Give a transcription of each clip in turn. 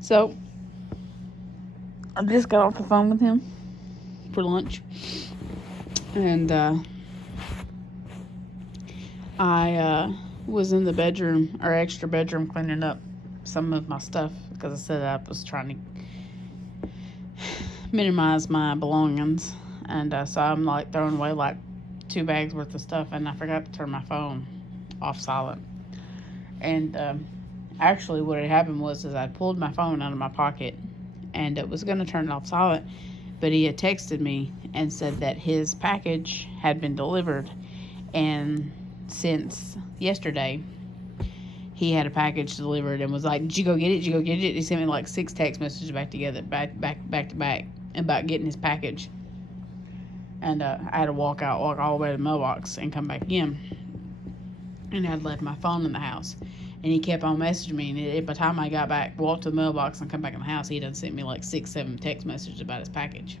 So I just got off the phone with him for lunch, and I was in the bedroom, or extra bedroom, cleaning up some of my stuff because I said I was trying to minimize my belongings, and so I'm like throwing away like 2 bags worth of stuff, and I forgot to turn my phone off silent. And actually, what had happened was I pulled my phone out of my pocket, and it was going to turn it off silent, but he had texted me and said that his package had been delivered, and since yesterday he had a package delivered and was like, "Did you go get it? Did you go get it?" He sent me like 6 text messages back to back about getting his package, and I had to walk all the way to the mailbox and come back in, and I'd left my phone in the house. And he kept on messaging me, and by the time I got back, walked to the mailbox and come back in the house, he done sent me like 6, 7 text messages about his package.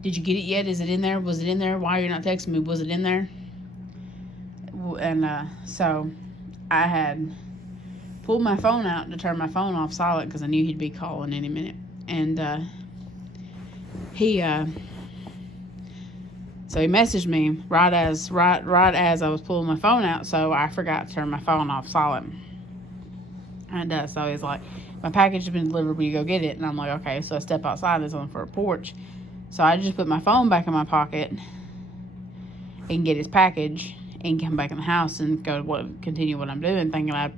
Did you get it yet? Is it in there? Was it in there? Why are you not texting me? Was it in there? And so I had pulled my phone out to turn my phone off silent because I knew he'd be calling any minute. And so he messaged me right as I was pulling my phone out, so I forgot to turn my phone off silent. And so he's like, "My package has been delivered, will you go get it?" And I'm like, "Okay." So I step outside, it's on for a porch. So I just put my phone back in my pocket and get his package and come back in the house and continue what I'm doing, thinking I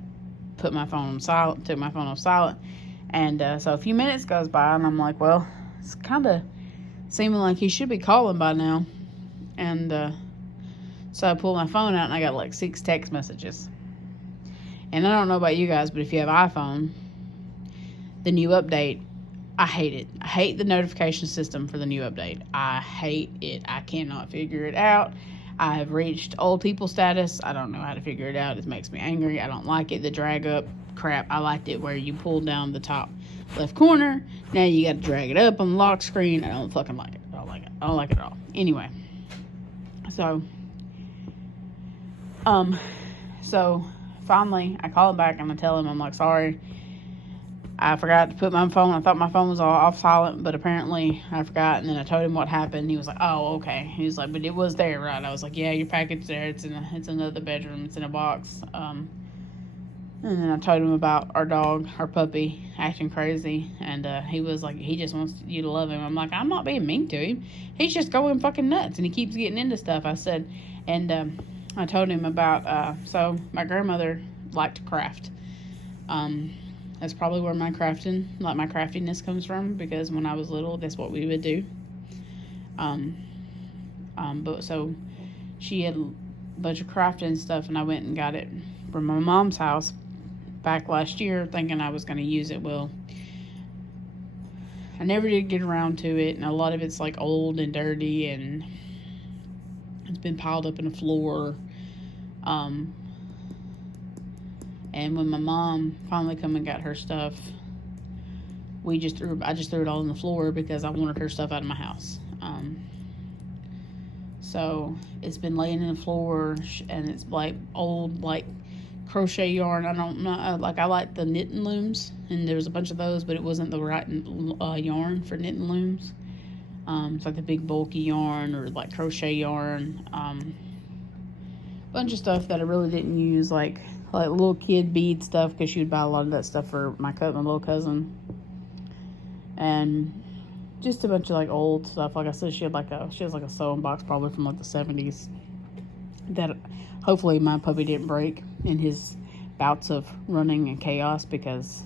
put my phone on silent, took my phone off silent. And so a few minutes goes by, and I'm like, well, it's kind of seeming like he should be calling by now. And so I pulled my phone out, and I got like 6 text messages. And I don't know about you guys, but if you have iPhone, the new update, I hate it. I hate the notification system for the new update. I hate it. I cannot figure it out. I have reached old people status. I don't know how to figure it out. It makes me angry. I don't like it. The drag up crap. I liked it where you pull down the top left corner. Now you got to drag it up on the lock screen. I don't fucking like it. I don't like it. I don't like it at all. Anyway. So finally I call him back and I tell him, I'm like, "Sorry, I forgot to put my phone. I thought my phone was off silent, but apparently I forgot." And then I told him what happened. He was like, "Oh, okay." He was like, "But it was there, right?" I was like, "Yeah, your package there. It's in another bedroom. It's in a box." And then I told him about our dog, our puppy, acting crazy. And he was like, he just wants you to love him. I'm like, I'm not being mean to him. He's just going fucking nuts, and he keeps getting into stuff. I said, and I told him about, so my grandmother liked to craft. That's probably where my craftiness comes from, because when I was little, that's what we would do. But so she had a bunch of crafting stuff, and I went and got it from my mom's house back last year, thinking I was going to use it. Well, I never did get around to it, and a lot of it's like old and dirty, and it's been piled up in the floor. And when my mom finally come and got her stuff, I just threw it all on the floor because I wanted her stuff out of my house. So it's been laying in the floor, and it's like old, like crochet yarn. I don't know, like I like the knitting looms, and there was a bunch of those, but it wasn't the right yarn for knitting looms. It's like the big bulky yarn, or like crochet yarn. Bunch of stuff that I really didn't use, like little kid bead stuff, because she would buy a lot of that stuff for my little cousin. And just a bunch of like old stuff. Like I said, she has like a sewing box, probably from like the 70s, that hopefully my puppy didn't break in his bouts of running and chaos, because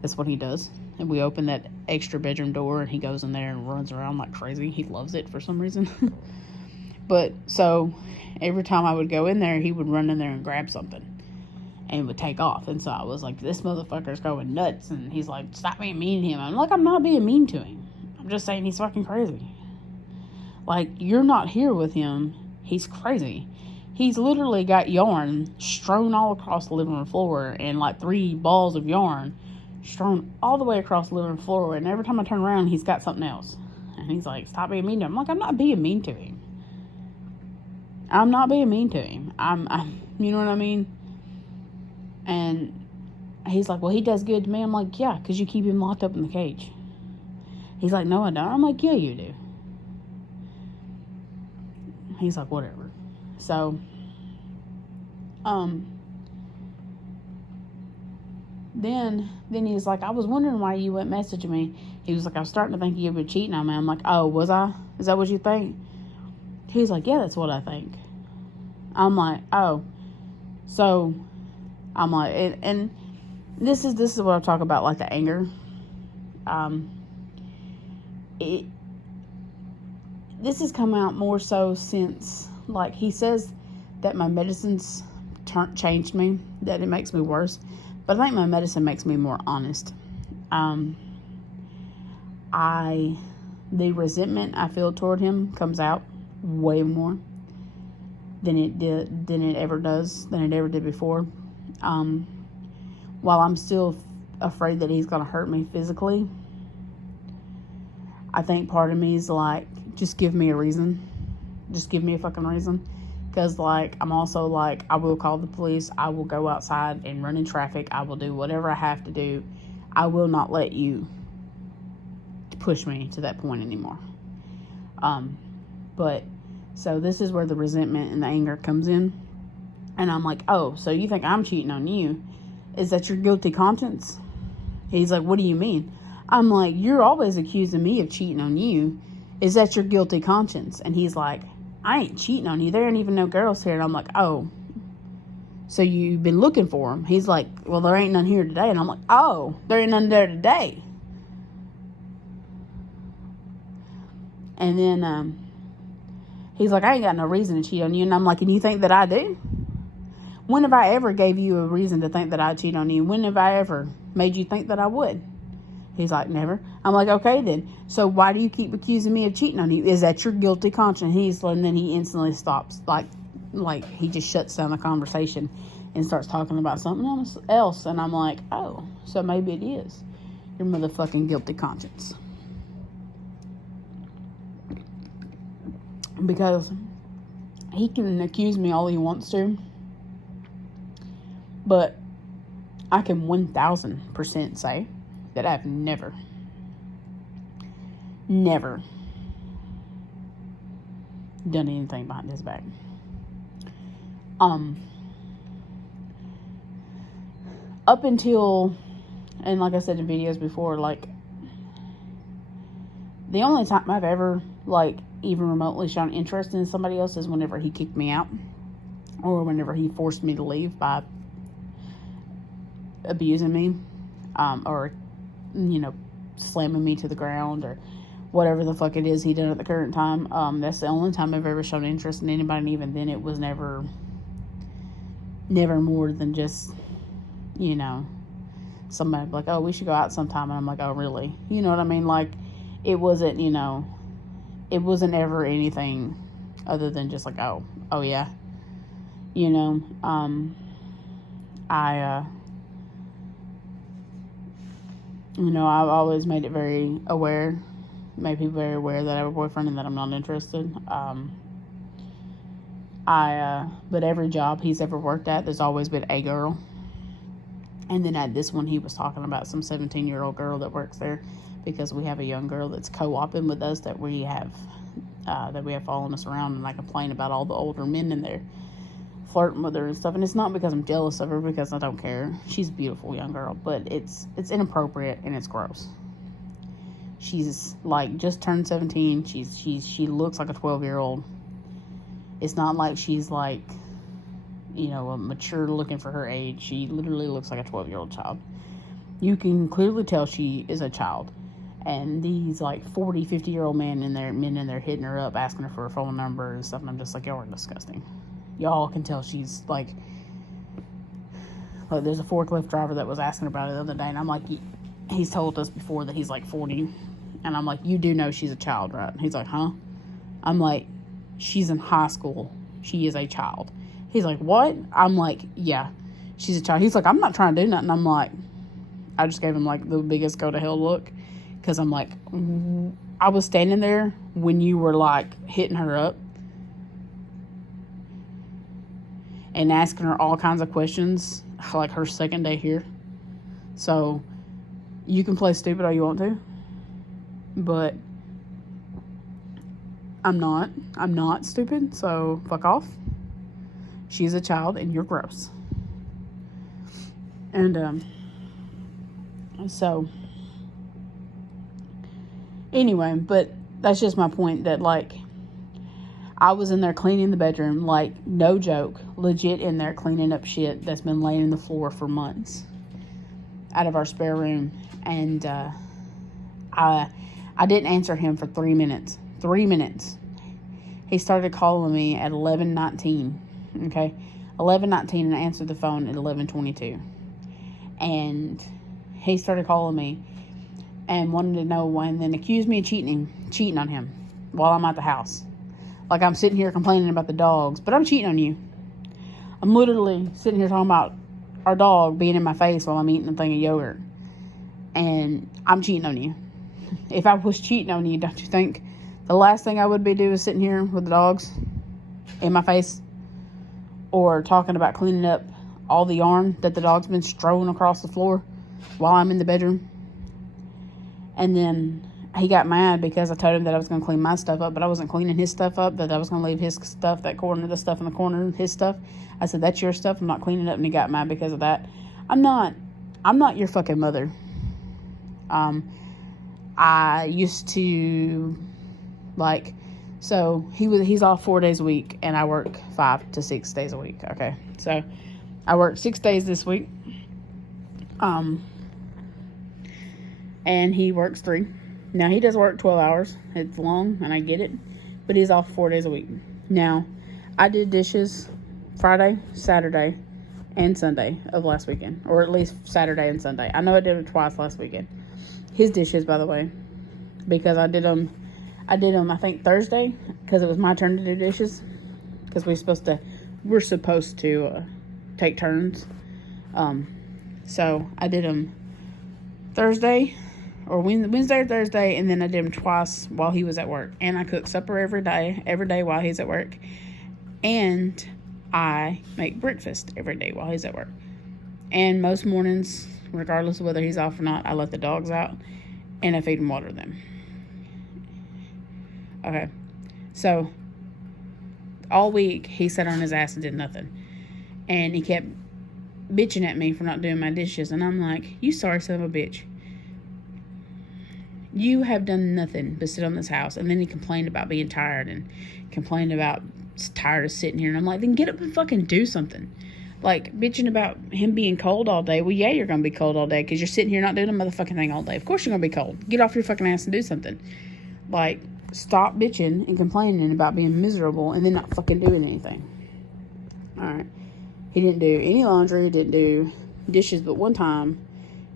that's what he does. And we open that extra bedroom door, and he goes in there and runs around like crazy. He loves it for some reason. But so every time I would go in there, he would run in there and grab something and would take off. And so I was like, this motherfucker's going nuts. And he's like, "Stop being mean to him." I'm like, I'm not being mean to him. I'm just saying he's fucking crazy. Like, you're not here with him. He's crazy. He's literally got yarn strewn all across the living room floor, and like 3 balls of yarn strewn all the way across the living room floor. And every time I turn around, he's got something else. And he's like, "Stop being mean to him." I'm like, I'm not being mean to him. I'm, you know what I mean? And He's like, well, he does good to me. I'm like, yeah, because you keep him locked up in the cage. He's like, no, I don't. I'm like, yeah, you do. He's like, whatever. So, then he's like, I was wondering why you wouldn't message me. He was like, I was starting to think you were cheating on me. I'm like, oh, was I? Is that what you think? He's like, yeah, that's what I think. I'm like, oh. So, I'm like, and this is what I'm talking about, like the anger. This has come out more so since, like, he says that my medicine's changed me, that it makes me worse. But I think my medicine makes me more honest. The resentment I feel toward him comes out way more than it ever did before. While I'm still afraid that he's going to hurt me physically, I think part of me is like, just give me a reason. Just give me a fucking reason. Because, like, I'm also like, I will call the police. I will go outside and run in traffic. I will do whatever I have to do. I will not let you push me to that point anymore. But, so this is where the resentment and the anger comes in. And I'm like, oh, so you think I'm cheating on you? Is that your guilty conscience? He's like, what do you mean? I'm like, you're always accusing me of cheating on you. Is that your guilty conscience? And he's like, I ain't cheating on you. There ain't even no girls here. And I'm like, oh, so you've been looking for them? He's like, well, there ain't none here today. And I'm like, oh, there ain't none there today. And then he's like, I ain't got no reason to cheat on you. And I'm like, and you think that I do? When have I ever gave you a reason to think that I cheat on you? When have I ever made you think that I would? He's like, never. I'm like, okay then. So why do you keep accusing me of cheating on you? Is that your guilty conscience? And then he instantly stops. Like he just shuts down the conversation and starts talking about something else. And I'm like, oh, so maybe it is your motherfucking guilty conscience. Because he can accuse me all he wants to. But I can 1,000% say that I've never done anything behind his back. Up until, and like I said in videos before, like, the only time I've ever, like, even remotely shown interest in somebody else is whenever he kicked me out, or whenever he forced me to leave by abusing me, or, you know, slamming me to the ground, or whatever the fuck it is he did at the current time. That's the only time I've ever shown interest in anybody, and even then it was never more than just, you know, somebody like, oh, we should go out sometime, and I'm like, oh, really? You know what I mean? Like, it wasn't, you know, it wasn't ever anything other than just like, oh yeah, you know. You know, I've always made people very aware that I have a boyfriend and that I'm not interested. But every job he's ever worked at, there's always been a girl. And then at this one, he was talking about some 17-year-old girl that works there, because we have a young girl that's co-oping with us that we have following us around, and I complain about all the older men in there flirting with her and stuff. And it's not because I'm jealous of her, because I don't care. She's a beautiful young girl, but it's inappropriate and it's gross. She's like just turned 17. She looks like a 12-year-old. It's not like she's like, you know, a mature looking for her age. She literally looks like a 12-year-old child. You can clearly tell she is a child. And these like 40, 50-year-old men in there hitting her up, asking her for her phone number and stuff. And I'm just like, y'all are disgusting. Y'all can tell she's like, there's a forklift driver that was asking about it the other day, and I'm like, he's told us before that he's like 40, and I'm like, you do know she's a child, right? He's like, huh? I'm like, she's in high school. She is a child. He's like, what? I'm like, yeah, she's a child. He's like, I'm not trying to do nothing. I'm like, I just gave him like the biggest go to hell look, because I'm like, I was standing there when you were like hitting her up and asking her all kinds of questions, like her second day here. So you can play stupid all you want to, but I'm not. I'm not stupid, so fuck off. She's a child and you're gross. And so anyway, but that's just my point, that like I was in there cleaning the bedroom, like no joke, legit in there cleaning up shit that's been laying on the floor for months out of our spare room. And I didn't answer him for 3 minutes. 3 minutes. He started calling me at 11:19. Okay, 11:19, and I answered the phone at 11:22. And he started calling me and wanted to know why, and then accused me of cheating on him while I'm at the house. Like I'm sitting here complaining about the dogs, but I'm cheating on you. I'm literally sitting here talking about our dog being in my face while I'm eating a thing of yogurt, and I'm cheating on you. If I was cheating on you, don't you think the last thing I would be doing is sitting here with the dogs in my face, or talking about cleaning up all the yarn that the dog's been strolling across the floor while I'm in the bedroom? And then he got mad because I told him that I was going to clean my stuff up, but I wasn't cleaning his stuff up, that I was going to leave his stuff, the stuff in the corner, his stuff. I said, that's your stuff, I'm not cleaning it up, and he got mad because of that. I'm not your fucking mother. I used to, like, so he's off 4 days a week, and I work 5 to 6 days a week, okay? So I work 6 days this week, and he works 3. Now, he does work 12 hours. It's long, and I get it, but he's off 4 days a week. Now, I did dishes Friday, Saturday, and Sunday of last weekend, or at least Saturday and Sunday. I know I did it twice last weekend. His dishes, by the way, because I did them, I think, Thursday, because it was my turn to do dishes, because we're supposed to take turns. So I did them Thursday, or Wednesday or Thursday, and then I did them twice while he was at work. And I cook supper every day while he's at work. And I make breakfast every day while he's at work. And most mornings, regardless of whether he's off or not, I let the dogs out and I feed and water them. Okay, so all week he sat on his ass and did nothing. And he kept bitching at me for not doing my dishes. And I'm like, you sorry son of a bitch. You have done nothing but sit on this house. And then he complained about being tired and complained about tired of sitting here. And I'm like, then get up and fucking do something. Like, bitching about him being cold all day. Well, yeah, you're going to be cold all day because you're sitting here not doing a motherfucking thing all day. Of course you're going to be cold. Get off your fucking ass and do something. Like, stop bitching and complaining about being miserable and then not fucking doing anything. Alright. He didn't do any laundry, didn't do dishes, but one time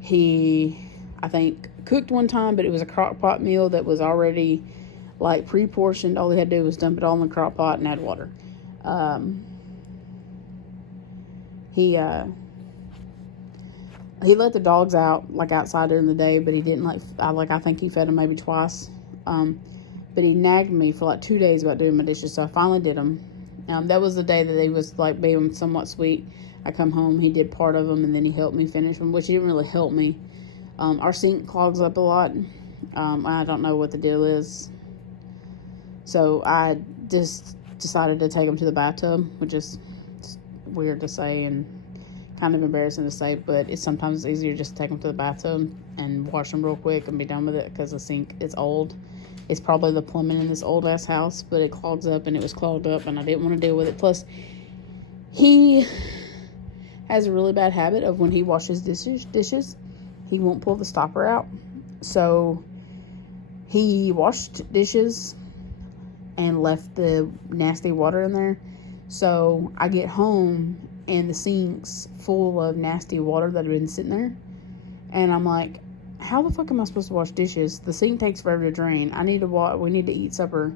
he, I think, cooked one time, but it was a crock pot meal that was already, like, pre-portioned. All he had to do was dump it all in the crock pot and add water. He let the dogs out, like, outside during the day, but he didn't, I think he fed them maybe twice. But he nagged me for, like, 2 days about doing my dishes, so I finally did them. That was the day that he was, like, being somewhat sweet. I come home, he did part of them, and then he helped me finish them, which he didn't really help me. Our sink clogs up a lot. I don't know what the deal is. So I just decided to take them to the bathtub, which is weird to say and kind of embarrassing to say, but it's sometimes easier just to take them to the bathtub and wash them real quick and be done with it, because the sink is old. It's probably the plumbing in this old ass house, but it clogs up, and it was clogged up, and I didn't want to deal with it. Plus, he has a really bad habit of when he washes dishes, he won't pull the stopper out. So he washed dishes and left the nasty water in there. So I get home and the sink's full of nasty water that had been sitting there. And I'm like, how the fuck am I supposed to wash dishes? The sink takes forever to drain. We need to eat supper.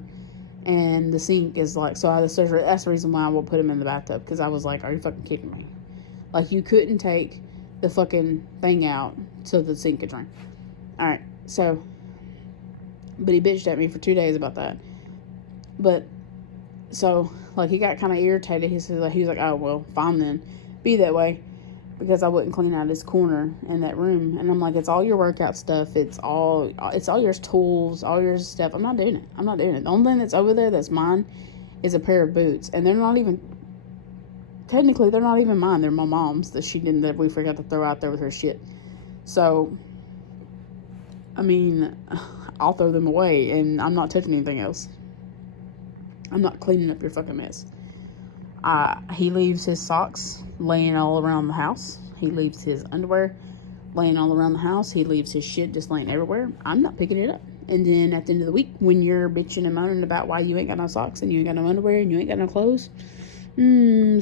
And the sink is like, that's the reason why I will put him in the bathtub. Because I was like, are you fucking kidding me? Like, you couldn't take the fucking thing out so the sink could drain. Alright, so, but he bitched at me for 2 days about that. But, so, like, he got kind of irritated. He was like, oh, well, fine then. Be that way. because I wouldn't clean out his corner in that room. And I'm like, it's all your workout stuff. It's all your tools, all your stuff. I'm not doing it. The only thing that's over there that's mine is a pair of boots. And they're not even, technically, they're not even mine. They're my mom's that we forgot to throw out there with her shit. So, I mean, I'll throw them away and I'm not touching anything else. I'm not cleaning up your fucking mess. He leaves his socks laying all around the house. He leaves his underwear laying all around the house. He leaves his shit just laying everywhere. I'm not picking it up. And then at the end of the week, when you're bitching and moaning about why you ain't got no socks and you ain't got no underwear and you ain't got no clothes,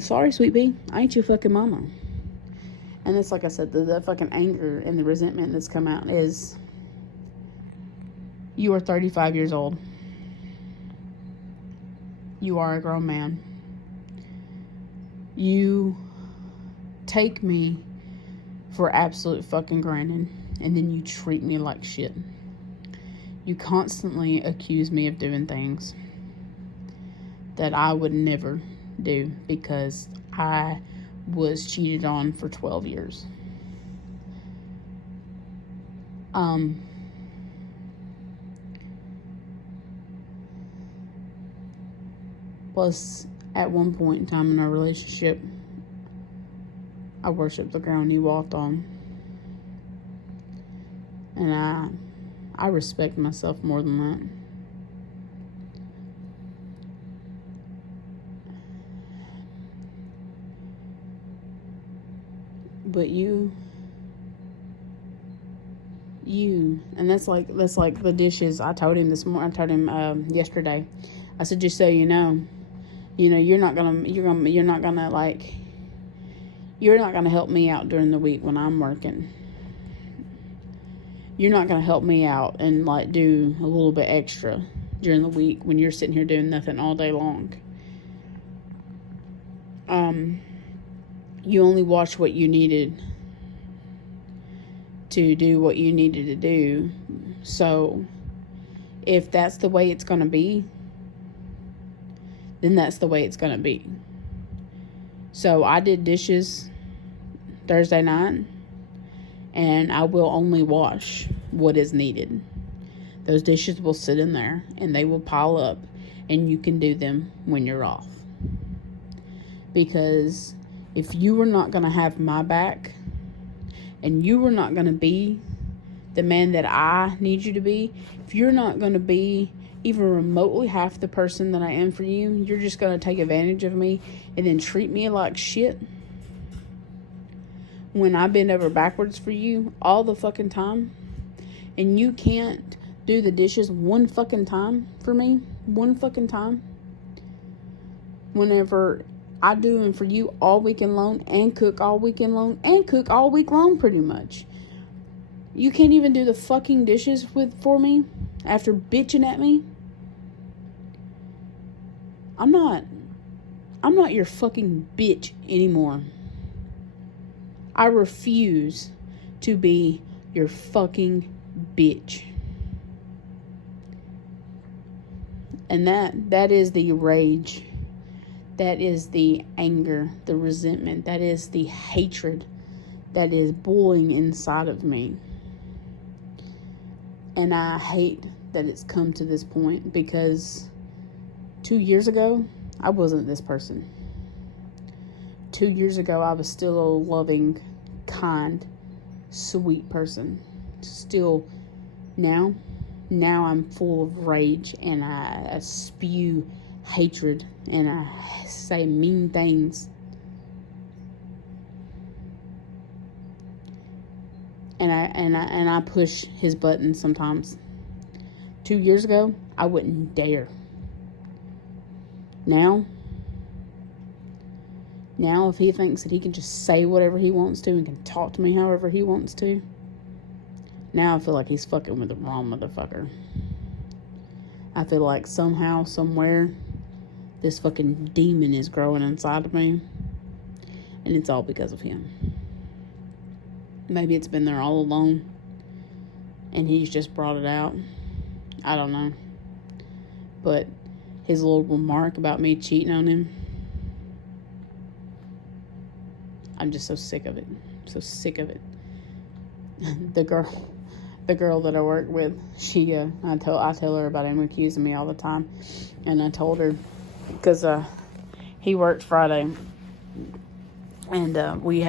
sorry, sweet pea, I ain't your fucking mama. And it's like I said, the fucking anger and the resentment that's come out is, you are 35 years old. You are a grown man. You take me for absolute fucking granted, and then you treat me like shit. You constantly accuse me of doing things that I would never do because I was cheated on for 12 years. Plus, at one point in time in our relationship, I worshiped the ground you walked on. And I respect myself more than that. But you, and that's like the dishes. I told him yesterday. I said, just so you know, you're not gonna help me out during the week when I'm working. You're not gonna help me out and like do a little bit extra during the week when you're sitting here doing nothing all day long. You only watched what you needed to do what you needed to do. So if that's the way it's gonna be, then that's the way it's gonna be. So I did dishes Thursday night, and I will only wash what is needed. Those dishes will sit in there and they will pile up, and you can do them when you're off. Because if you were not going to have my back and you were not going to be the man that I need you to be, if you're not going to be even remotely half the person that I am for you, you're just going to take advantage of me and then treat me like shit when I bend over backwards for you all the fucking time, and you can't do the dishes one fucking time for me, one fucking time, whenever I do them for you all weekend long and cook all weekend long and cook all week long pretty much. You can't even do the fucking dishes for me after bitching at me. I'm not your fucking bitch anymore. I refuse to be your fucking bitch. And that is the rage. That is the anger, the resentment. That is the hatred that is boiling inside of me. And I hate that it's come to this point, because 2 years ago, I wasn't this person. 2 years ago, I was still a loving, kind, sweet person. Still, now I'm full of rage, and I spew hatred, and I say mean things. And I push his buttons sometimes. 2 years ago, I wouldn't dare. Now, if he thinks that he can just say whatever he wants to and can talk to me however he wants to, now I feel like he's fucking with the wrong motherfucker. I feel like somehow, somewhere, this fucking demon is growing inside of me, and it's all because of him. Maybe it's been there all along, and he's just brought it out. I don't know. But his little remark about me cheating on him, I'm just so sick of it. so sick of it. The girl that I work with, she I tell her about him accusing me all the time, and I told her because he worked Friday, and we